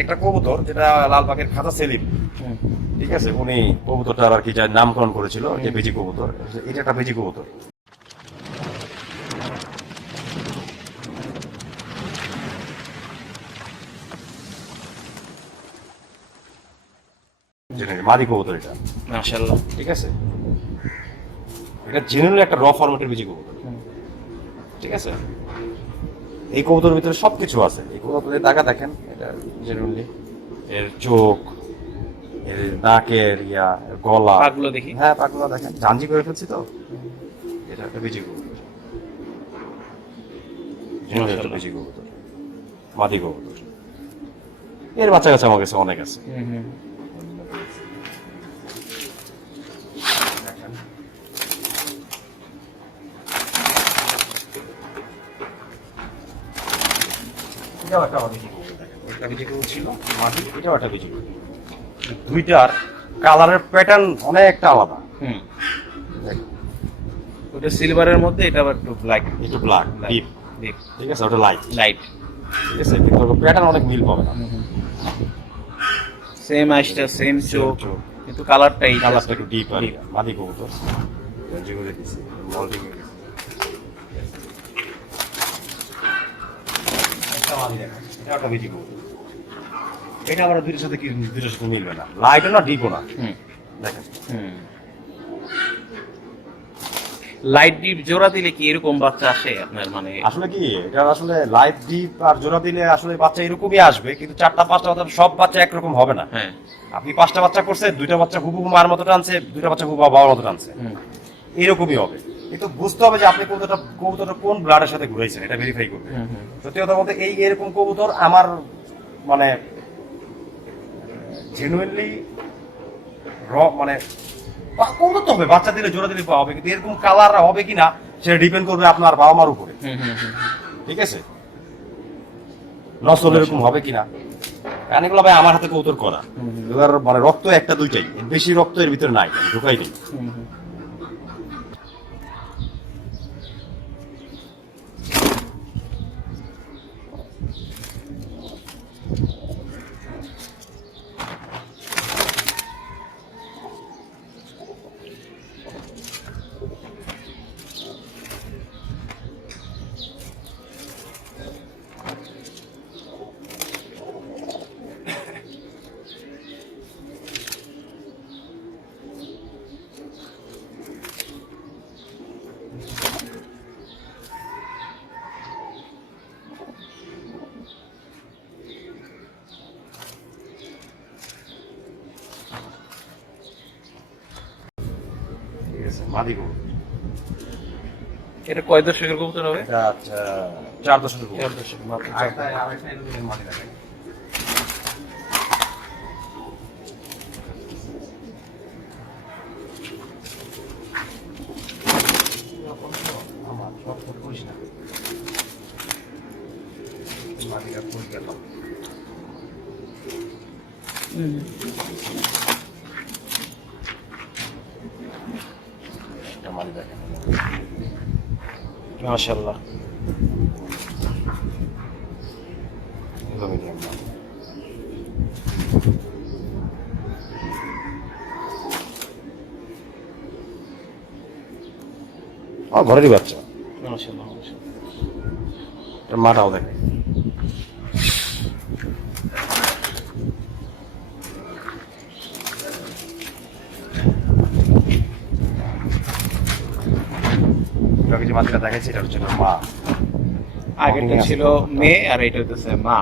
একটা কবুতর যেটা লালবাগের খাজা সেলিম, ঠিক আছে, উনি কবুতরটার আর কি যা নামকরণ করেছিল যে বেজি কবুতর, এটা একটা বেজি কবুতর। মাদি কবুতর এটা, মাশাআল্লাহ। ঠিক আছে, এটা জেনারেলি একটা র ফরম্যাটের বেজি কবুতর, ঠিক আছে। এই কবুতরের ভিতরে সবকিছু আছে। এই কবুতরের টাকা দেখেন, এটা জেনারেলি এর চোখ, এর নাকের এর গলা, পাগুলো দেখি। হ্যাঁ পাগুলো দেখেন, জাঞ্জি করে ফেলছি তো। এটা একটা বেজি কবুতর, জেনারেলি একটা বেজি কবুতর, মাদি কবুতর। এর বাচ্চা কাছে আমার কাছে অনেক আছে। এটাও একটা বেজি কবুতর, দেখেন একটা বেজি কবুতর ছিল মাদি, এটাও একটা বেজি কবুতর। দুইটার কালারের প্যাটার্ন অনেকটা আলাদা। দেখেন ওটা সিলভারের মধ্যে, এটা আবার একটু ব্ল্যাক, একটু ব্ল্যাক ডিপ, ডিপ, ঠিক আছে, ওটা লাইট, লাইট, ঠিক আছে, কিন্তু প্যাটার্ন অনেক মিল পাবে না। সেম আইসটা, সেম চোখ, কিন্তু কালারটা এই কালারটা একটু ডিপ আর মাদি কবুতর যেগুলো দেখেছি মল্টিং এর একটা মাদি দেখেন, এটা একটা বেজি কবুতর। এটা আবার দুইটার সাথে কি দুইটার সাথে মিলবে না, লাইটও না ডিপও না। দেখেন লাইট ডিপ জোড়া দিলে কি এরকম বাচ্চা আসে আপনার? মানে আসলে কি এটা আসলে লাইট ডিপ আর জোড়া দিলে আসলে বাচ্চা এরকমই আসবে, কিন্তু চারটা পাঁচটা বাচ্চা সব বাচ্চা একরকম হবে না। হ্যাঁ, আপনি পাঁচটা বাচ্চা করছে, দুইটা বাচ্চা হুবহু মার মতো টানছে, দুইটা বাচ্চা হুবহু বাবার মতো টানছে, এরকমই হবে। কিন্তু বুঝতে হবে যে আপনি কবুতরটা কোন ব্লাডের সাথে ঘুরাইছেন, এটা ভেরিফাই করবে। সত্যি কথা বলতে এরকম কবুতর আমার মানে জেনুইনলি মানে কবুতর তো হবে, বাচ্চা দিলে জোড়া দিলে পাওয়া হবে, কিন্তু এরকম কালার হবে কিনা সেটা ডিপেন্ড করবে আপনার বাবা মার উপরে, ঠিক আছে, নসল এরকম হবে কিনা। কারণ এগুলো ভাই আমার হাতে কবুতর করা, এবার মানে রক্ত একটা দুইটাই, বেশি রক্ত এর ভিতরে নাই, ঢুকাই নেই। মাদি কবুতর এটা কয় দশকের কবুতর হবে? এটা 4 দশকের কবুতর। 4 দশক মাত্র। আরেকটা এরকম মাদি দেখাই। আমার সব করিস না, মাদিটা কই গেল? একটা মাদি দেখেন, মাশাআল্লাহ। মিডিয়াম মাদি। ঘরেরই বাচ্চা, মাশাআল্লাহ, মাশাআল্লাহ। এটা মাটাও দেখে। যে মাদিটা দেখাচ্ছি এটা হচ্ছে মা, আগেরটা ছিল মেয়ে আর এটা হচ্ছে মা।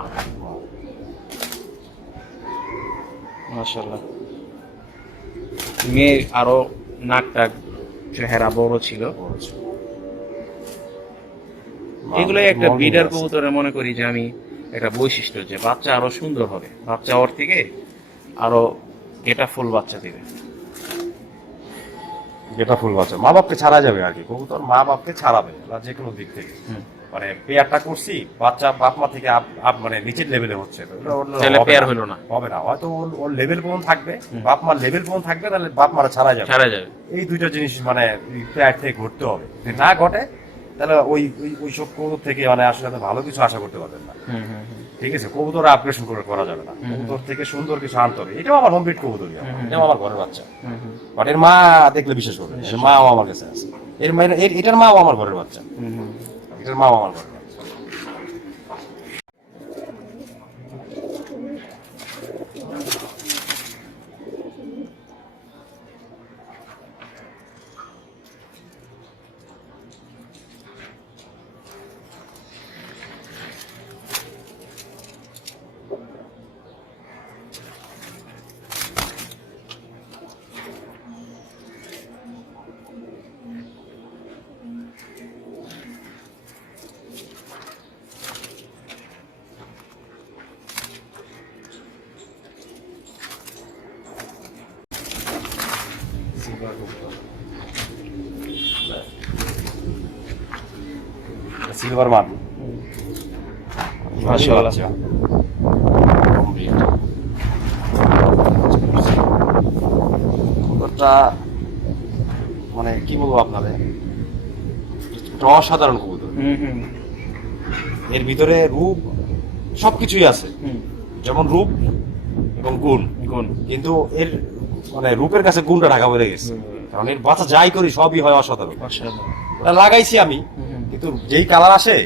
মাশাআল্লাহ। মেয়ে আরো নাকটা চেহারা বড় ছিল। এগুলোই একটা ব্রিডার কবুতরের মনে করি যে আমি একটা বৈশিষ্ট্য, যে বাচ্চা আরো সুন্দর হবে, বাচ্চা ওর থেকে আরো এটা ফুল বাচ্চা দিবে। যেটা ফুল বাচ্চা মা বাপকে ছাড়া যাবে আর কি, কবুতর মা বাপকে ছাড়াবে যে কোনো দিক থেকে। মানে পেয়ারটা করছি, বাচ্চা বাপ মা থেকে মানে নিচের লেভেলে হচ্ছে, পেয়ার হলো না, হবে না, হয়তো ওর লেভেল পর্যন্ত থাকবে, বাপ মার লেভেল পর্যন্ত থাকবে, তাহলে বাপ মারা ছাড়া যাবে। এই দুইটা জিনিস মানে পেয়ার থেকে ঘটতে হবে, যদি না ঘটে তাহলে ওই সব কবুতর থেকে মানে আসলে ভালো কিছু আশা করতে পারবেন না। ঠিক আছে, কবুতর আপগ্রেশন করে করা যাবে না, কবুতর থেকে সুন্দর কিছু আনতে হবে। এটাও আমার হোম ব্রিড কবুতরই, এটাও আমার ঘরের বাচ্চা। বাট এর মা দেখলে বিশেষ করবে, এর মাও আমার কাছে আছে, এর মায়ের এটার মাও আমার ঘরের বাচ্চা, এটার মাও আমার ঘরের বাচ্চা। সিলভার মান মাশাআল্লাহ। কবুতরটা মানে কি বলবো আপনাদের, একটা অসাধারণ কবুতর। এর ভিতরে রূপ সবকিছুই আছে, যেমন রূপ এবং গুণ, কিন্তু এর মানে রূপের কাছে গুণটা ঢাকা পড়ে গেছে, কারণ এর বাচ্চা যাই করি সবই হয় অসাধারণ। ওটা লাগাইছি আমি, কিন্তু যেই কালার আসে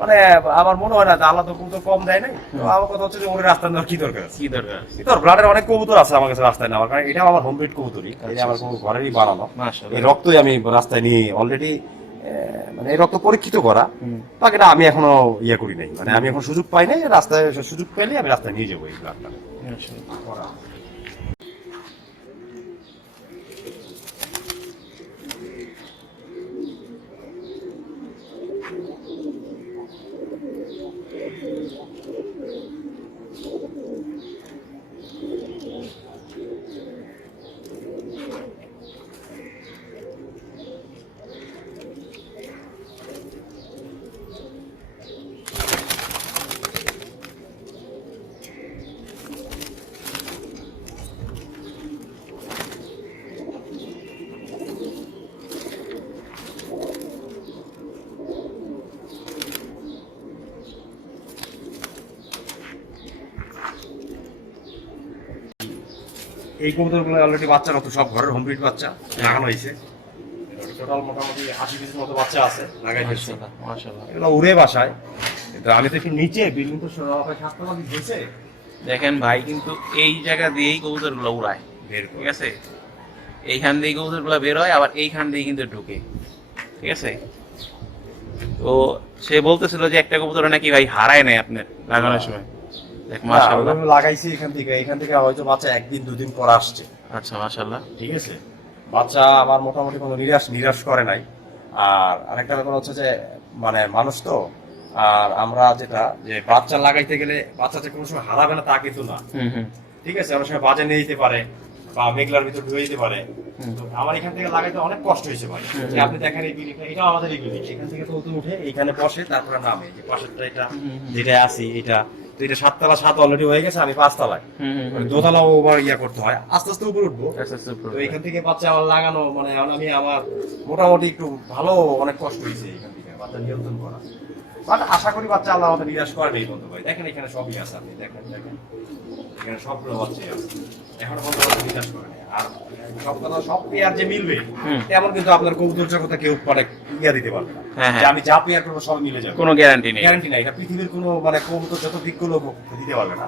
মানে আমার মনে হয় না যে আল্লাহ তো কবুতর কম দেয় নাই। তো আমার কথা হচ্ছে যে ওর রাস্তায় নেওয়ার কি দরকার আছে? তোর ব্লাডের অনেক কবুতর আছে আমার কাছে রাস্তায় নেওয়ার, কারণ এটাও আমার হোম ব্রিড কবুতরই, এটা আমার কোনো ঘরেরই বানানো। এই রক্তই আমি রাস্তায় নিয়ে অলরেডি মানে এই রক্ত পরীক্ষিত করা, বাকিটা আমি এখনো ইয়ে করি নাই, মানে আমি এখন সুযোগ পাই নাই, রাস্তায় সুযোগ পেলে আমি রাস্তায় নিয়ে যাবো এই ব্লাডটা। এই কবুতরগুলো অলরেডি বাচ্চা মতো সব ঘরের হোম ব্রিড বাচ্চা লাগানো হয়েছে, টোটাল মোটামুটি 80 পিসের মতো বাচ্চা আছে লাগাই হয়েছে। এগুলো উড়ে বাসায়, কিন্তু আমি তো একটু নিচে বিল্ডিং তো সাতটা বাকি হয়েছে। দেখেন ভাই কিন্তু এই জায়গা দিয়েই কবুতর গুলো উড়ায় বের, ঠিক আছে, এইখান দিয়ে কবুতর গুলো বের হয়, আবার এইখান দিয়ে কিন্তু ঢুকে, ঠিক আছে। তো সে বলতেছিল যে একটা কবুতর নাকি ভাই হারায় নাই আপনার লাগানোর সময়। দেখ মাশাআল্লাহ, লাগাইছি এখান থেকে হয়তো বাচ্চা একদিন দুদিন পর আসছে। আচ্ছা মাশাআল্লাহ, ঠিক আছে, বাচ্চা আমার মোটামুটি কোনো নিরাশ করে নাই। আর আরেকটা ব্যাপার হচ্ছে যে মানে মানুষ তো, আর আমরা যেটা যে বাচ্চা লাগাইতে গেলে বাচ্চা যে কোনো সময় হারাবে না তা কিন্তু না, ঠিক আছে, অনেক সময় বাজে নিয়ে যেতে পারে বা মেঘলার ভিতর ঢুকে যেতে পারে। তো আমার এখান থেকে লাগাইতে অনেক কষ্ট হয়েছে ভাই, যে আপনি দেখেন এই বিল্ডিংটা, এটাও আমাদের এই বিল্ডিং, এখান থেকে তো উঠে এইখানে বসে তারপরে নামে, যে পাশেরটা এটা যেটা আছি এটা, তো এটা 7 তলা 7 অলরেডি হয়ে গেছে, আমি 5 তলায়, দোতলাও ওভার ইয়া করতে হয়, আস্তে আস্তে উপরে উঠবো। তো এখান থেকে বাচ্চা আমার লাগানো মানে আমি আমার মোটামুটি একটু ভালো অনেক কষ্ট হয়েছে এখান থেকে বাচ্চা নিয়ন্ত্রণ করা। বাট আশা করি বাচ্চা আল্লাহ আমাদের নিরাশ করেন এই বন্ধু ভাই। দেখেন এখানে সবই আছে, আপনি দেখেন এখানে সবগুলো বাচ্চাই আছে, এখনো পর্যন্ত নিরাশ করেনি। আর সব কথা সব পেয়ার যে মিলবে তেমন কিন্তু আপনার কবুতর জগতে কেউ মানে ইয়া দিতে পারবে না যে আমি যা পেয়ার করবো সব মিলে যাবে, কোনো গ্যারান্টি নেই। গ্যারান্টি নাই, এটা পৃথিবীর কোনো মানে কবুতর যত দিকগুলো দিতে পারবে না।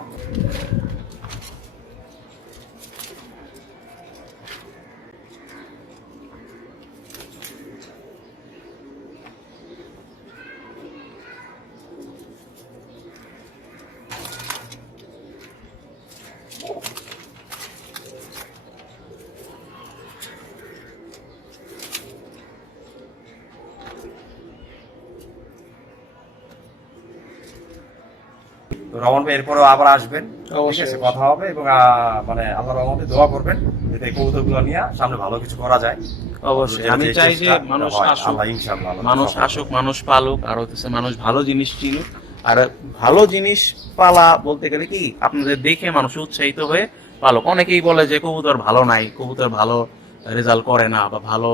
রমন ভাই এরপরেও আবার আসবেন, ঠিক আছে, কথা হবে এবং মানে আল্লাহর রহমতে দোয়া করবেন যাতে এই কবুতরগুলো নিয়ে সামনে ভালো কিছু করা যায়। অবশ্যই আমি চাই যে মানুষ আসুক, মানুষ আসুক, মানুষ পালুক, আর হচ্ছে মানুষ ভালো জিনিস চিনুক। আর ভালো জিনিস পালা বলতে গেলে কি আপনাদের দেখে মানুষ উৎসাহিত হয়ে পালক। অনেকেই বলে যে কবুতর ভালো নাই, কবুতর ভালো রেজাল্ট করে না, বা ভালো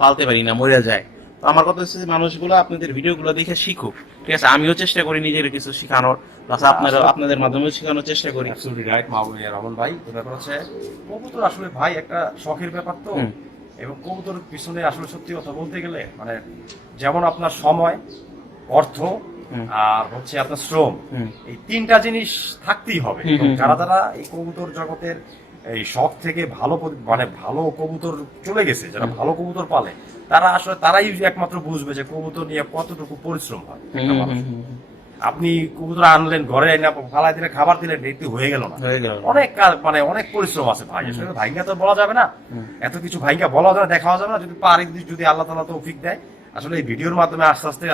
পালতে পারি না, মরে যায়। তো আমার কথা হচ্ছে যে মানুষগুলো আপনাদের ভিডিওগুলো দেখে শিখুক, ঠিক আছে? আমিও চেষ্টা করি নিজের কিছু শেখানোর, প্লাস আপনাদের মাধ্যমেও শেখানোর চেষ্টা করি। অ্যাবসলিউটলি রাইট মাহবুবিয়া রহমান ভাই। তো ব্যাপার হচ্ছে কবুতর আসলে ভাই একটা শখের ব্যাপার তো, এবং কবুতর পিছনে আসলে সত্যি কথা বলতে গেলে মানে যেমন আপনার সময়, অর্থ আর হচ্ছে আপনার শ্রম, এই তিনটা জিনিস থাকতেই হবে। এবং যারা যারা এই কবুতর জগতের এই শখ থেকে মানে ভালো কবুতর চলে গেছে, যারা ভালো কবুতর পালে, তারা আসলে তারাই একমাত্র বুঝবে যে কবুতর নিয়ে কতটুকু পরিশ্রম হয় একটা মানুষের। আপনি কবুতর আনলেন, ঘরে এনে ফালাই দিলে, খাবার দিলেন, একটু হয়ে গেল না, অনেক মানে অনেক পরিশ্রম আছে ভাই। আসলে ভাইঙ্গা তো বলা যাবে না, এত কিছু ভাইঙ্গা বলা যাবে না, দেখাও যাবে না। যদি পারি, যদি আল্লাহ তাআলা তৌফিক দেয়, আসলে এই ভিডিওর মাধ্যমে আস্তে আস্তে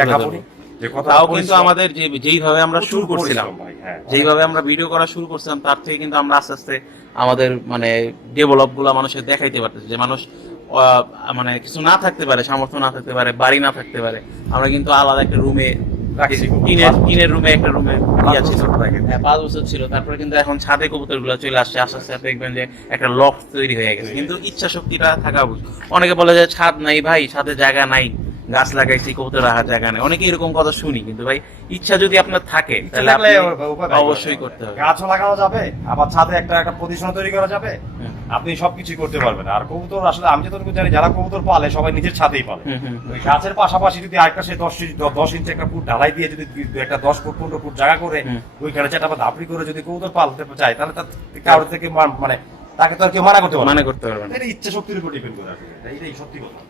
দেখাবো যে কথা। তাও কিন্তু আমাদের যেইভাবে আমরা শুরু করছিলাম, যেইভাবে আমরা ভিডিও করা শুরু করছিলাম, তার থেকে কিন্তু আমরা আস্তে আস্তে আমাদের মানে ডেভেলপ গুলা মানুষের দেখাইতে পারতেছি। যে মানুষ মানে কিছু না থাকতে পারে, সামর্থ্য না থাকতে পারে, বাড়ি না থাকতে পারে, আমরা কিন্তু আলাদা একটা রুমে, টিনের রুমে, একটা রুমে 5 বছর ছিল। তারপরে কিন্তু এখন ছাদে কবুতর গুলো চলে আসছে, আস্তে আস্তে দেখবেন যে একটা লফট তৈরি হয়ে গেছে। কিন্তু ইচ্ছা শক্তিটা থাকা উচিত। অনেকে বলে যে ছাদ নাই ভাই, ছাদে জায়গা নাই, গাছ লাগাইছি, কবুতর রাখার জায়গা নেই, অনেকে এরকম কথা শুনি। কিন্তু ভাই ইচ্ছা যদি আপনার থাকে তাহলে আপনি অবশ্যই করতে হবে। গাছও লাগানো যাবে, আবার ছাদে একটা পজিশন তৈরি করা যাবে, আপনি সবকিছু করতে পারবেন। আর কবুতর আসলে আমি যতটুকু জানি, যারা কবুতর পালে সবাই নিজের ছাদেই পালে। ওই গাছের পাশাপাশি যদি আরেকটা সে 10 ইঞ্চি একটা ফুট ঢালাই দিয়ে যদি একটা 10 ফুট 15 ফুট জায়গা করে ওইখানে চারটা বা ধাপড়ি করে যদি কবুতর পালতে চায়, তাহলে তার কারোর থেকে মানে তাকে তো আর কেউ মানা করতে পারবে না। মানা করতে পারবে না। এটা ইচ্ছা শক্তির উপর ডিপেন্ড করে আসলে, এটাই সত্যি কথা।